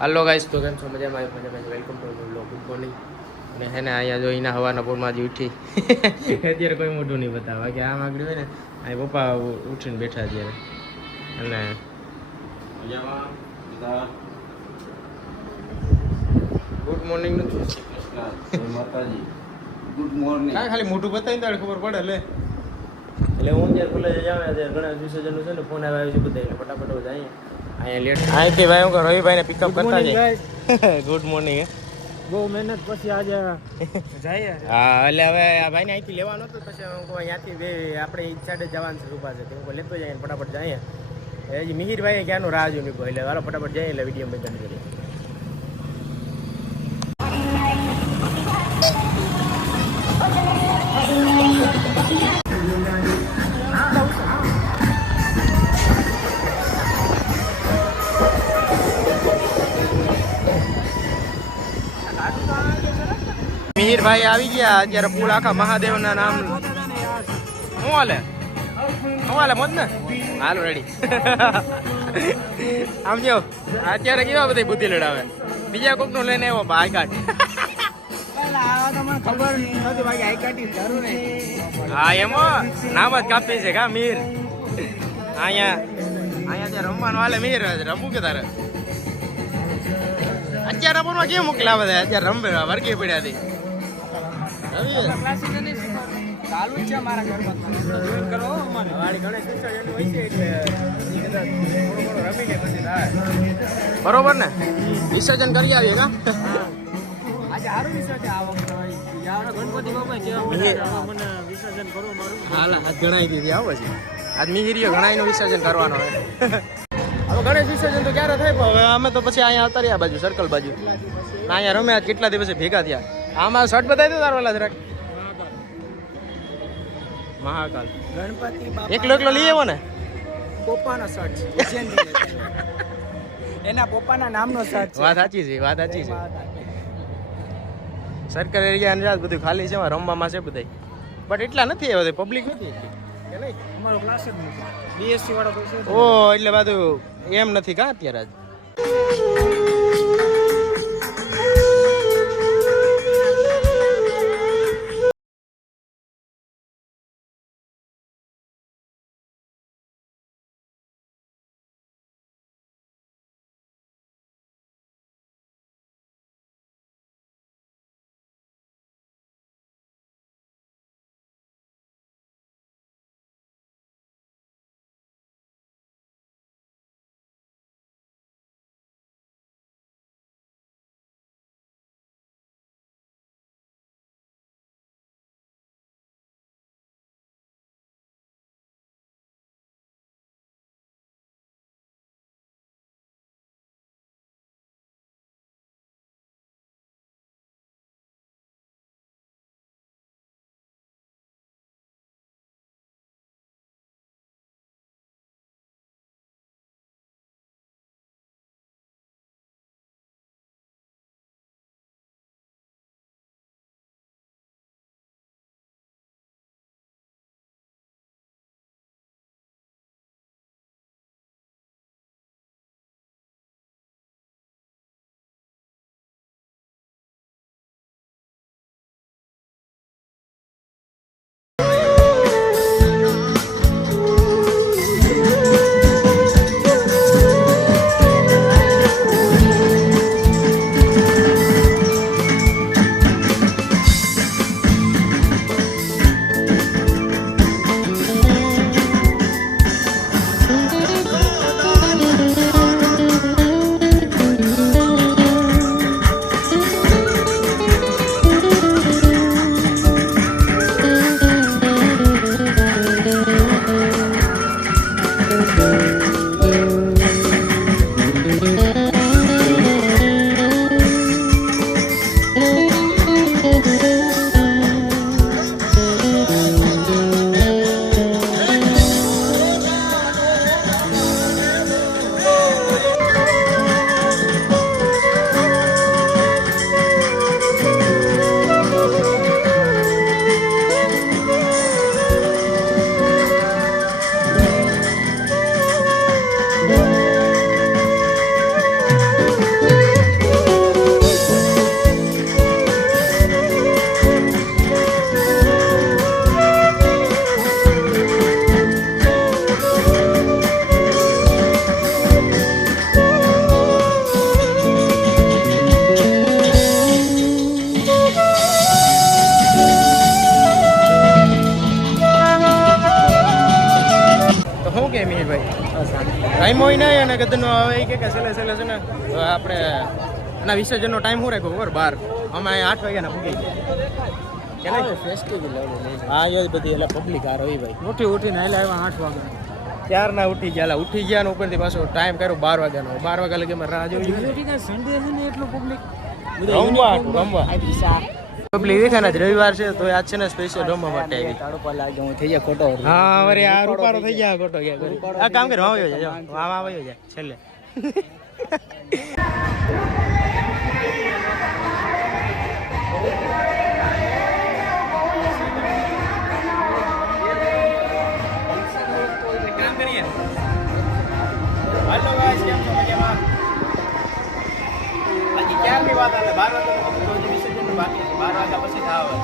હાલો guys, તો કેમ છો? મજામાં welcome to blog. Good morning. અને હે ને અહીંયા જો એના હવાના પોરમાં જ ઉઠી અત્યારે કોઈ મોઢું નહીં બતાવવા કે આમ આગળ હોય ને અહીં પપ્પા ઉઠીને બેઠા અત્યારે. અને ગુડ મોર્નિંગ નથી માતાજી ગુડ મોર્નિંગ. ખાલી મોઢું બતાવીને તારે ખબર પડે લે. એટલે હું જ્યારે કોલેજ જાઉં ત્યારે ગણેશ વિસર્જનનું છે ને ફોન આવ્યો છે બધા, એટલે ફટાફટ જાય અહીંયા લેટ અહીંથી ભાઈ હું રવિભાઈને પિકઅપ કરતા જાય. Good morning. બહુ મહેનત પછી આજે જાય. હા, એટલે હવે આ ભાઈને અહીંથી લેવાનો હતો, પછી હું કહું અહીંયાથી બે આપણે એક સાઈડે જવાનું છે રૂપા છે, હું લેતો જાય ફટાફટ જાય. હજી મિહિરભાઈ ક્યાંનું રાહ જોઈ નીકળો, એટલે હાલો ફટાફટ જાય એટલે વિડીયો મેં કરી. મિહિરભાઈ આવી ગયા અત્યારે. પુલ આખા મહાદેવના નામ શું હાલે મોજ ને. હાલો રેડી. આમ જો અત્યારે કેવા બધા બુદ્ધિ લડાવે. બીજા કોક નું લઈને આવ્યો આઈ કાર્ડ. ખબર નથી ભાઈ આઈ કાર્ડ જરૂર નહીં. હા એમાં નામ જ કાપી છે કા મીર. અહીંયા ત્યાં રમવાનું હાલે. મીર રમવું કે તારે અત્યારે રમવા કેમ મોકલાવે છે? અત્યારે રમે વર્ગી પડ્યા હતી. ચાલુ જ છે મારા ઘરમાં. બરોબર ને? વિસર્જન કરી આવીએ કા? આજે સારું વિસર્જન આ વખતે ગણપતિ બાપા કેવા મને વિસર્જન કરવું મારું. હાલ હાથ ગણાઈ દીધી આવો છે. આજ મિહિરીઓ ગણાઈનું વિસર્જન કરવાનો હોય. હવે ગણેશ વિસર્જન તો ક્યારે થાય? પણ હવે અમે તો પછી અહીંયા આવતા રહ્યા બાજુ સર્કલ બાજુ. અહીંયા રમ્યા કેટલા દિવસે ભેગા થયા. આમાં શર્ટ બતાવી દો તારો વાલા જરાક. મહાકાલ ગણપતિ બાપા એકલો એકલો લઈ આવ્યો ને? પપ્પાનો શર્ટ છે. એના પપ્પાના નામનો શર્ટ છે. વાત સાચી છે, વાત સાચી છે. સર્કલ એરિયા અંદાજ બધું ખાલી છે, એમાં રમવામાં છે બધા. બટ એટલા નથી આવ્યા, પબ્લિક નથી એટલી. અમારો ક્લાસ જ નથી. બીએસસી વાળો તો છે. ઓ એટલે બધું એમ નથી કા અત્યારે જ. ટાઈમ હોય ને એને કદનો આવે કે છેલ્લે છેલ્લે છે ને આપણે એના વિસર્જનનો ટાઈમ શું રાખ્યો ખબર 12 અમે 8 વાગ્યાના પૂગી ગયા કે ફેસ્ટિવલ હા એ બધી એટલે પબ્લિક આ રહી ભાઈ ઉઠીને હાલ્યા આવ્યા 8 વાગે ત્યારના ઉઠી ગયા ને ઉપરથી પાછો ટાઈમ કર્યો 12 વાગ્યાનો 12 વાગ્યા લગી રાહ જોઈ સન્ડે છે ને એટલું પબ્લિક રમવા પબ્લિક દેખાય ને રવિવાર છે તો આજ છે ને સ્પેશિયલ રમવા માટે આવી હું થઈ ગયા ખોટો હા વરે આ રૂપારો થઈ ગયા ખોટો ગયા આ કામ કર વાવ્યો જાય વાવા વાવ્યો જાય છેલ્લે કામ કરીએ હાલો ગાઈસ કેમ છો મજામાં આજે ક્યારની વાત આવે 12 વાગ્યાનો વિસર્જન બાકી છે 12 વાગ્યા પછી આવે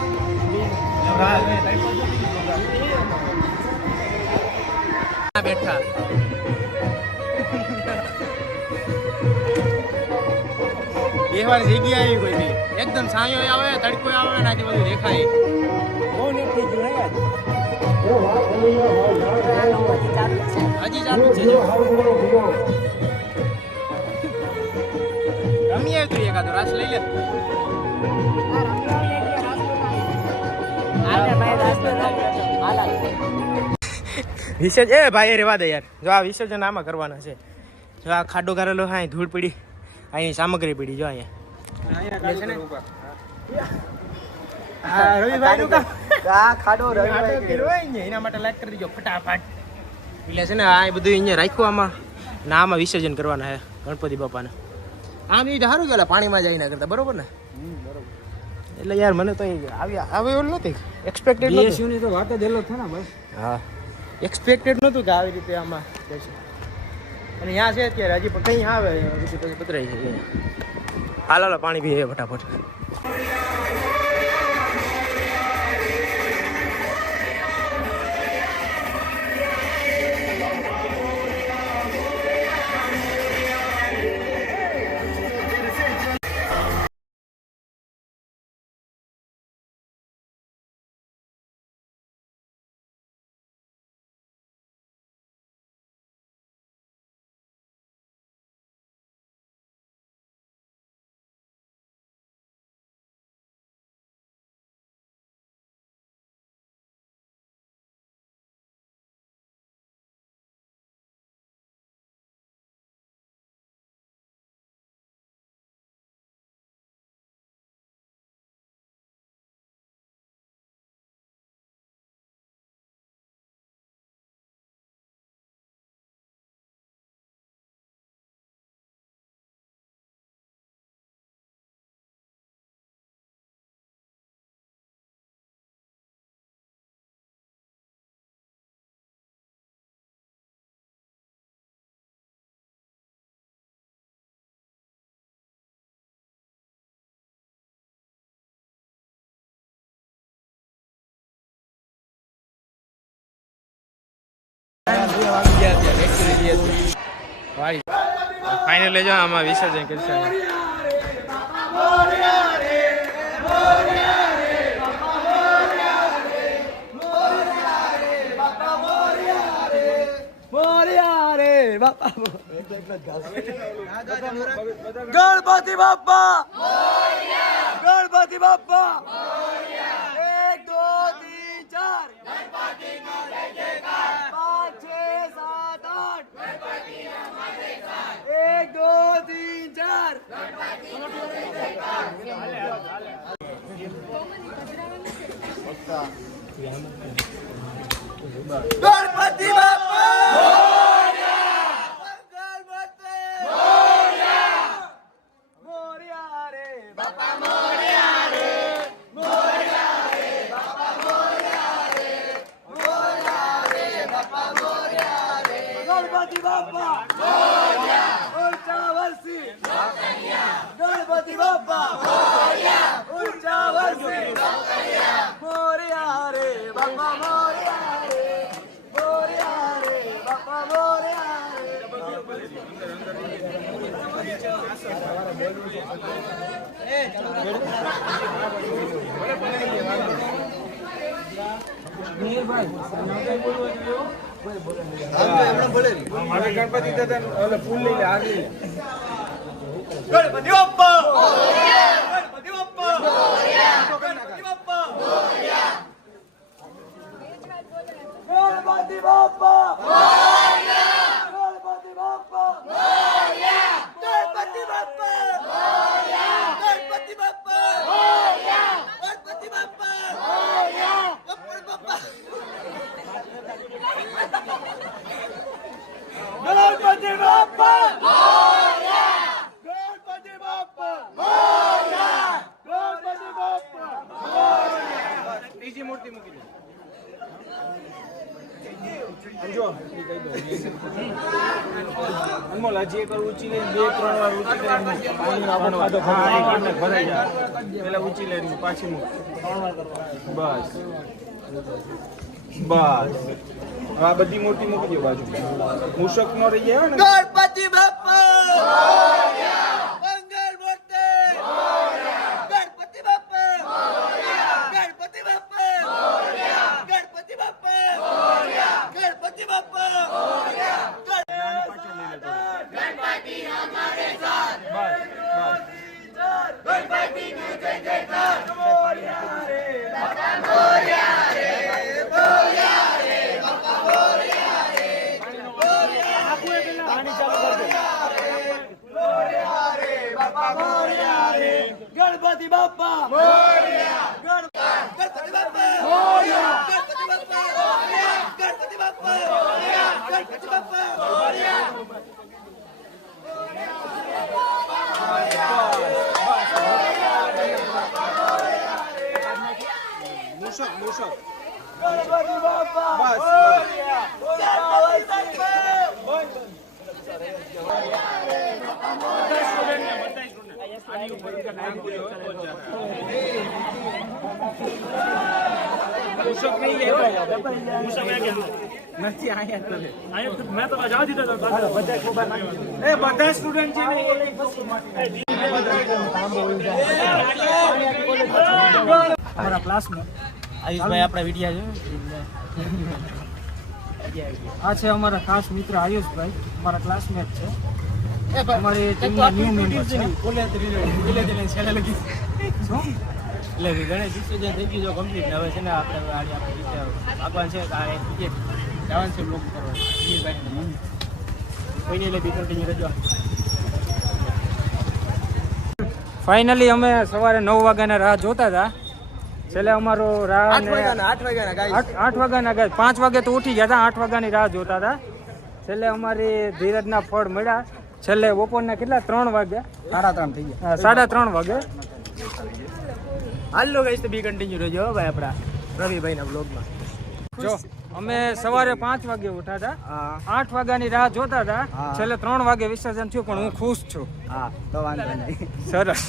બેઠા બેહવાની જગ્યા આવી કોઈ બી એકદમ છાંયો આવે તડકો આવે ને આથી બધું દેખાય બહુ નેટ થઈ ગયું હજી ચાલુ છે રમી આવ્યું તું એકાદો રાસ લઈ લે વિસર્જન એ ભાઈ રેવા દે યાર જો આ વિસર્જન આમાં કરવાના છે જો આ ખાડો કરેલો હા ધૂળ પડી અહીં સામગ્રી પડી જો અહીંયા એના માટે લાઈક કરી દીજો ફટાફટ એટલે છે ને આ બધું અહીંયા રાખ્યું આમાં ના આમાં વિસર્જન કરવાના છે ગણપતિ બાપાને આમ એ સારું ગયેલા પાણીમાં જાય ના કરતા બરોબર ને એટલે યાર મને તો આવે એવું નથી એક્સપેક્ટેડ ની તો વાત જ અલગ છે ને બસ હા એક્સપેક્ટેડ નહોતું કે આવી રીતે આમાં થશે અને ત્યાં છે અત્યારે હજી પણ કંઈ આવે પછી પતરાઈ છે હાલો પાણી પીએ ફટાફટ ફાઇનલ લેજો આમાં વિસર્જન કરશે ગણપતિ બાપા ગણપતિ બાપા 1 2 3 4 ગણપતિ બાપા ઊંચા વર્ષી મોરિયા રે બાપા મોરિયા રે મોરિયા રે બાપા મોરિયા રે મારે ગણપતિ દાદા ઓલે ફૂલ લઈ લે આગળ ગણપતિ બાપ્પા ગણપતિ બાપ્પા ગણપતિ બાપ્પા ગણપતિ બાપ્પા ગણપતિ બાપ્પા ગણપતિ બાપ્પા ગણપતિ બાપ્પા ગણપતિ બાપ્પા ગણપતિ બાપ્પા ગણપતિ બાપ્પા ગણપતિ બાપ્પા ગણપતિ બાપ્પા ત્રીજી મૂર્તિ મૂકી દો જો અનમોલ હજી એક વાર ઊંચી લઈને 2-3 વાર ઊંચી કરીને પાણી આપવાનો ખાધો ખાઈને ભરાઈ જાય પેલા ઊંચી લઈને પાછી મૂક 3 વાર કરવા બસ આ બધી મૂર્તિ મૂકી દો બાજુ મૂષક નો રહી જાય ને ગણપતિ બાપ્પા મંગલ મૂર્તિ ગણપતિ બાપ્પા ગણપતિ બાપ્પા ગણપતિ બાપ્પા ગણપતિ બાપ્પા ગણપતિ હમારે સાથ બસ ગણપતિ નું જય જયકાર મોર્યા રે બાપા મોર્યા રે મોર્યા રે બાપા મોર્યા રે મોર્યા પાણી ચાલુ કર દે મોર્યા રે બાપા મોર્યા રે ગણપતિ બાપ્પા મોર્યા ગણપતિ બાપ્પા મોર્યા ગણપતિ બાપ્પા મોર્યા ગણપતિ બાપ્પા મોર્યા ગણપતિ બાપ્પા મોર્યા મૂષક મૂષક ગણપતિ બાપ્પા બસ મૂષક નહીં નથી આયા મેં તો જવા દીધો બધા સ્ટુડન્ટ છે ને અમારા ક્લાસમાં આયુષભાઈ આપણા વિડિયા છે આ છે અમારા ખાસ મિત્ર આયુષભાઈ અમારા ક્લાસમેટ છે અમારી ટીમના ન્યૂ મેમ્બર છે એટલે ગણેશ વિસર્જન થઈ ગયું જો કમ્પ્લીટ હવે છે ને આપણે ભગવાન છે જવાનું છે બ્લોક કરવા કોઈને એટલે બી કન્ટિન્યુ રહેજો. ફાઇનલી અમે સવારે 9 વાગ્યાના રાહ જોતા હતા. છેલ્લે અમારો રાહ 8 વાગ્યાના ગાય 5 વાગે તો ઉઠી ગયા હતા. 8 વાગ્યાની રાહ જોતા હતા. છેલ્લે અમારી ધીરજના ફળ મળ્યા. છેલ્લે બપોરના કેટલા 3 વાગ્યા 3:30 થઈ ગયા 3:30 વાગે. હાલો ગાઈસ તો બી કન્ટિન્યુ રહેજો ભાઈ આપણા રવિભાઈના બ્લોગમાં. જો અમે સવારે 5 વાગે ઉઠા હતા. 8 વાગ્યાની રાહ જોતા હતા. છેલ્લે 3 વાગે વિસર્જન થયું પણ હું ખુશ છું. હા તો વાંધો નહીં. સરસ.